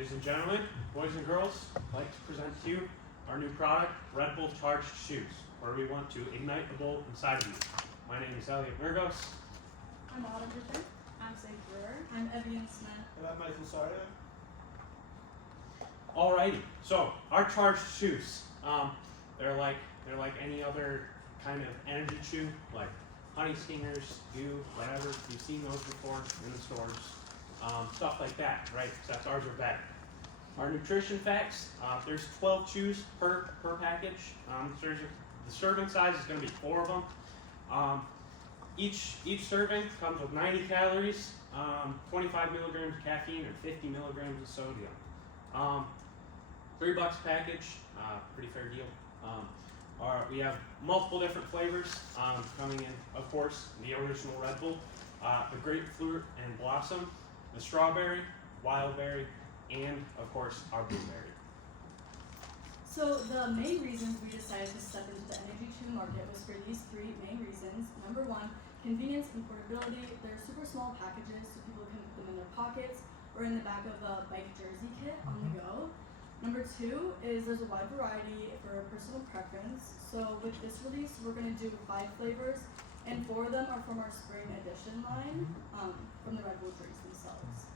Ladies and gentlemen, boys and girls, I'd like to present to you our new product, Red Bull Charged Shoes, where we want to ignite the bull inside of you. My name is Elliot Burgos. I'm Autumn Bridger. I'm Sage Brewer. I'm Evian Smith. And I'm Michael Saria. Alrighty, so our charged shoes, they're like any other kind of energy chew, like Honey Stingers, Goo, whatever. You've seen those before in the stores, stuff like that, right? Except ours are better. Our nutrition facts: there's 12 chews per package. The serving size is going to be 4 of them. Each serving comes with 90 calories, 25 milligrams of caffeine, and 50 milligrams of sodium. $3 a package, pretty fair deal. We have multiple different flavors coming in, of course, the original Red Bull, the grapefruit and blossom, the strawberry, wild berry, and of course our blueberry. So the main reasons we decided to step into the energy chew market was for these 3 main reasons. Number 1, convenience and portability. They're super small packages so people can put them in their pockets or in the back of a bike jersey kit on the go. Number 2 is there's a wide variety for personal preference. So with this release, we're going to do 5 flavors, and 4 of them are from our spring edition line, from the Red Bull drinks themselves.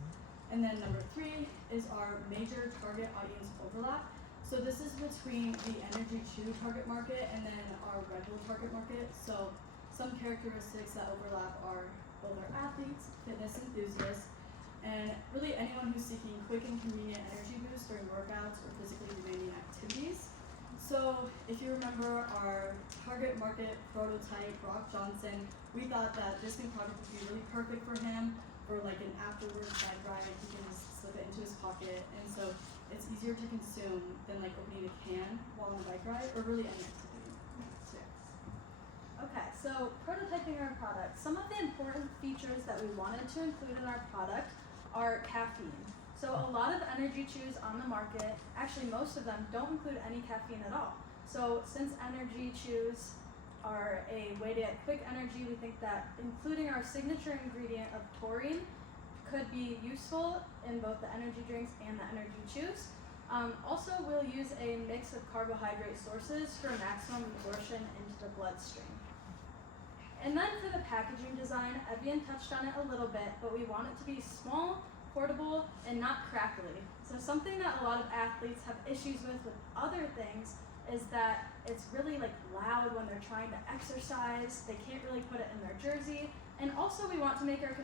And then number 3 is our major target audience overlap. So this is between the energy chew target market and then our Red Bull target market. So some characteristics that overlap are older athletes, fitness enthusiasts, and really anyone who's seeking quick and convenient energy boosts during workouts or physically demanding activities. So if you remember our target market prototype, Brock Johnson, we thought that this new product would be really perfect for him for like an afterwards bike ride. He can just slip it into his pocket, and so it's easier to consume than like opening a can while on a bike ride or really any activity. Okay, so prototyping our product. Some of the important features that we wanted to include in our product are caffeine. So a lot of energy chews on the market, actually most of them don't include any caffeine at all. So since energy chews are a way to get quick energy, we think that including our signature ingredient of taurine could be useful in both the energy drinks and the energy chews. Also, we'll use a mix of carbohydrate sources for maximum absorption into the bloodstream. And then for the packaging design, Evian touched on it a little bit, but we want it to be small, portable, and not crackly. So something that a lot of athletes have issues with other things is that it's really like loud when they're trying to exercise. They can't really put it in their jersey. And also we want to make our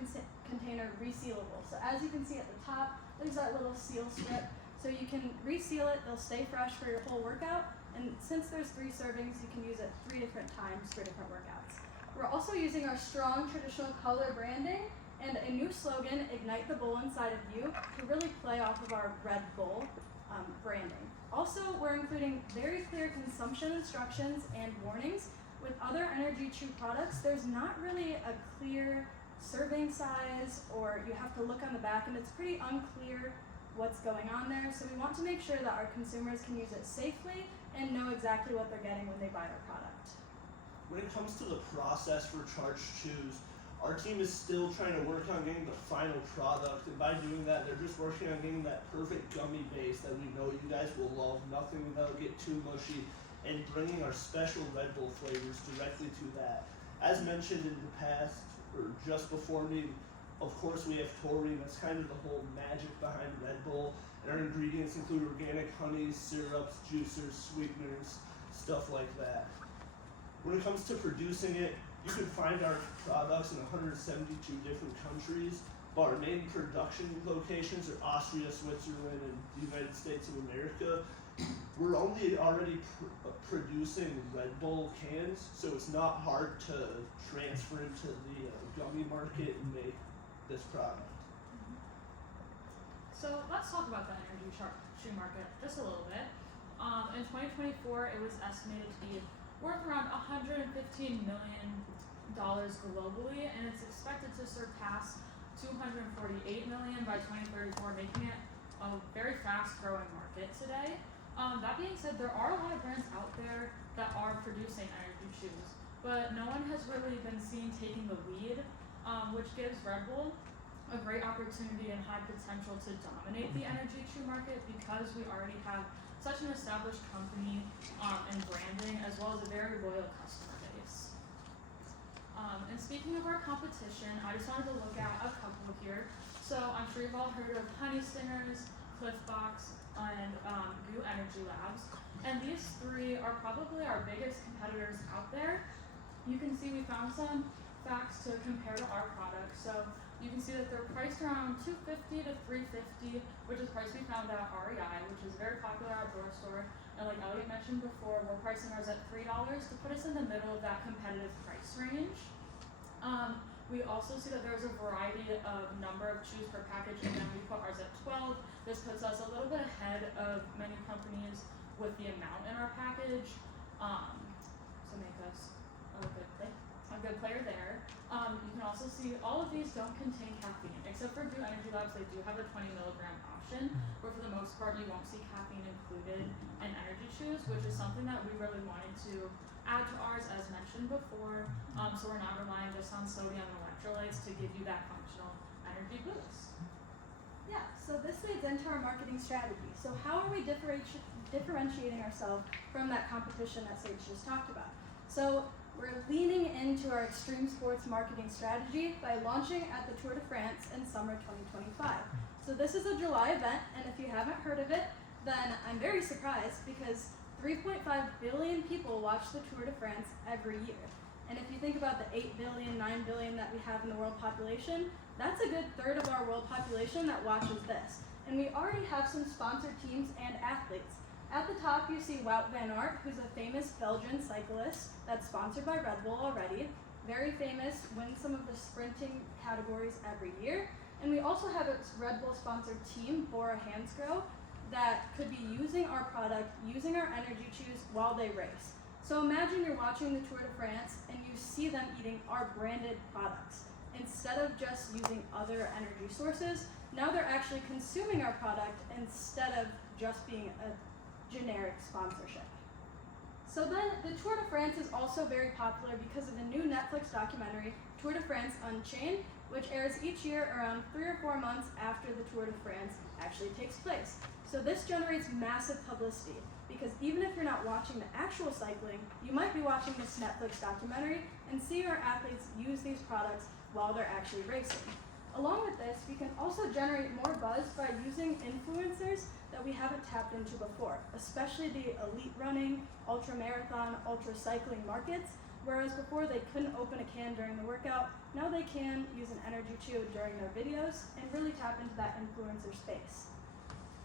container resealable. So as you can see at the top, there's that little seal strip. So you can reseal it, they'll stay fresh for your whole workout. And since there's 3 servings, you can use it 3 different times for different workouts. We're also using our strong traditional color branding and a new slogan, Ignite the Bull Inside of You, to really play off of our Red Bull branding. Also, we're including very clear consumption instructions and warnings. With other energy chew products, there's not really a clear serving size, or you have to look on the back and it's pretty unclear what's going on there. So we want to make sure that our consumers can use it safely and know exactly what they're getting when they buy our product. When it comes to the process for charged chews, our team is still trying to work on getting the final product, and by doing that, they're just working on getting that perfect gummy base that we know you guys will love, nothing that'll get too mushy, and bringing our special Red Bull flavors directly to that. As mentioned in the past, or just before me, of course we have taurine. That's kind of the whole magic behind Red Bull, and our ingredients include organic honeys, syrups, juicers, sweeteners, stuff like that. When it comes to producing it, you can find our products in 172 different countries, but our main production locations are Austria, Switzerland, and the United States of America. We're already producing Red Bull cans, so it's not hard to transfer into the gummy market and make this product. So let's talk about the energy chew market just a little bit. In 2024, it was estimated to be worth around $115 million globally, and it's expected to surpass $248 million by 2034, making it a very fast-growing market today. That being said, there are a lot of brands out there that are producing energy chews, but no one has really been seen taking the lead, which gives Red Bull a great opportunity and high potential to dominate the energy chew market because we already have such an established company and branding, as well as a very loyal customer base. And speaking of our competition, I just wanted to look at a couple here. So I'm sure you've all heard of Honey Stingers, Cliffbox, and Goo Energy Labs. And these three are probably our biggest competitors out there. You can see we found some facts to compare to our product. So you can see that they're priced around $250 to $350, which is price we found at REI, which is a very popular outdoor store. And like Elliot mentioned before, we're pricing ours at $3 to put us in the middle of that competitive price range. We also see that there's a variety of number of chews per package. Again, we put ours at 12. This puts us a little bit ahead of many companies with the amount in our package, to make us a good player there. You can also see all of these don't contain caffeine, except for Goo Energy Labs. They do have a 20 milligram option, where for the most part you won't see caffeine included in energy chews, which is something that we really wanted to add to ours, as mentioned before. So we're not relying just on sodium and electrolytes to give you that functional energy boost. Yeah, so this leads into our marketing strategy. So how are we differentiating ourselves from that competition that Sage just talked about? So we're leaning into our extreme sports marketing strategy by launching at the Tour de France in summer 2025. So this is a July event, and if you haven't heard of it, then I'm very surprised because 3.5 billion people watch the Tour de France every year. And if you think about the 8 billion, 9 billion that we have in the world population, that's a good third of our world population that watches this. And we already have some sponsored teams and athletes. At the top, you see Wout van Aert, who's a famous Belgian cyclist that's sponsored by Red Bull already. Very famous, wins some of the sprinting categories every year. And we also have a Red Bull sponsored team, Bora Hansgrohe, that could be using our product, using our energy chews while they race. So imagine you're watching the Tour de France and you see them eating our branded products. Instead of just using other energy sources, now they're actually consuming our product instead of just being a generic sponsorship. So then the Tour de France is also very popular because of the new Netflix documentary, Tour de France Unchained, which airs each year around 3 or 4 months after the Tour de France actually takes place. So this generates massive publicity because even if you're not watching the actual cycling, you might be watching this Netflix documentary and see our athletes use these products while they're actually racing. Along with this, we can also generate more buzz by using influencers that we haven't tapped into before, especially the elite running, ultra marathon, ultra cycling markets, whereas before they couldn't open a can during the workout, now they can use an energy chew during their videos and really tap into that influencer space.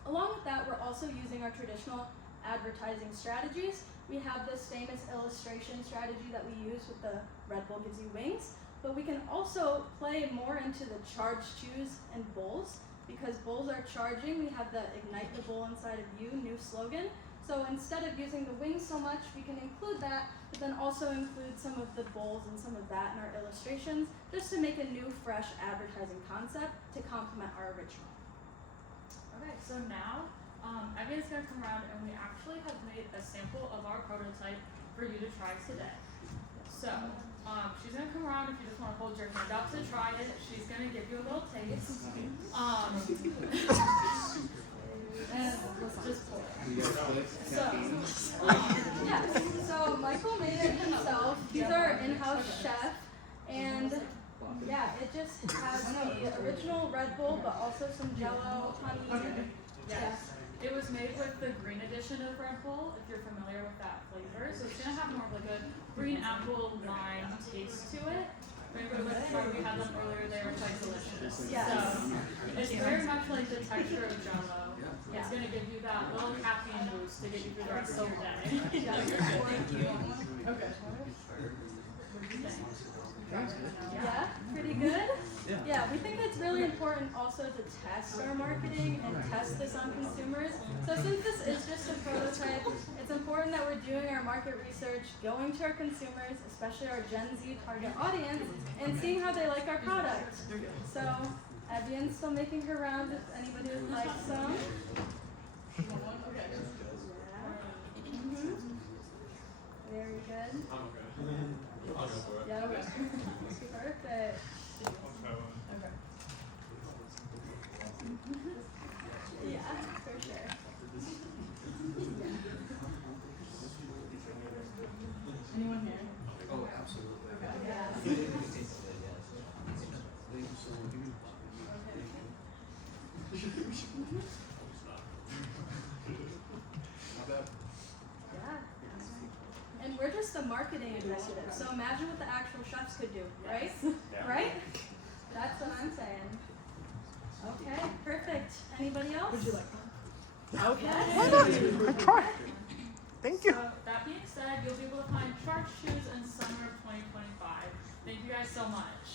Along with that, we're also using our traditional advertising strategies. We have this famous illustration strategy that we use with the Red Bull Gives You Wings, but we can also play more into the charged chews and bowls. Because bowls are charging, we have the Ignite the Bowl Inside of You new slogan. So instead of using the wings so much, we can include that, but then also include some of the bowls and some of that in our illustrations, just to make a new, fresh advertising concept to complement our original. Okay, so now Evian's gonna come around and we actually have made a sample of our prototype for you to try today. So she's gonna come around. If you just want to hold your hand up to try it, she's gonna give you a little taste. And let's just pour it. So Michael made it himself. He's our in-house chef, and yeah, it just has the original Red Bull, but also some Jell-O, honey. Yes. It was made with the green edition of Red Bull, if you're familiar with that flavor. So it's gonna have more of like a green apple lime taste to it. Remember when we had them earlier, they were quite delicious. Yes. So it's very much like the texture of Jell-O. It's gonna give you that little caffeine boost to get you through the rest of your day. Okay. What do you think? Yeah, pretty good. Yeah, we think it's really important also to test our marketing and test this on consumers. So since this is just a prototype, it's important that we're doing our market research, going to our consumers, especially our Gen Z target audience, and seeing how they like our product. So Evian's still making her rounds if anybody would like some. Very good. I'll go for it. Yeah, perfect. Okay. we're just a marketing executive. So imagine what the actual chefs could do, right? Yeah. Right? That's what I'm saying. Okay, perfect. Anybody else? Would you like one? Okay. I tried. Thank you. So that being said, you'll be able to find Charge shoes in summer of 2025. Thank you guys so much.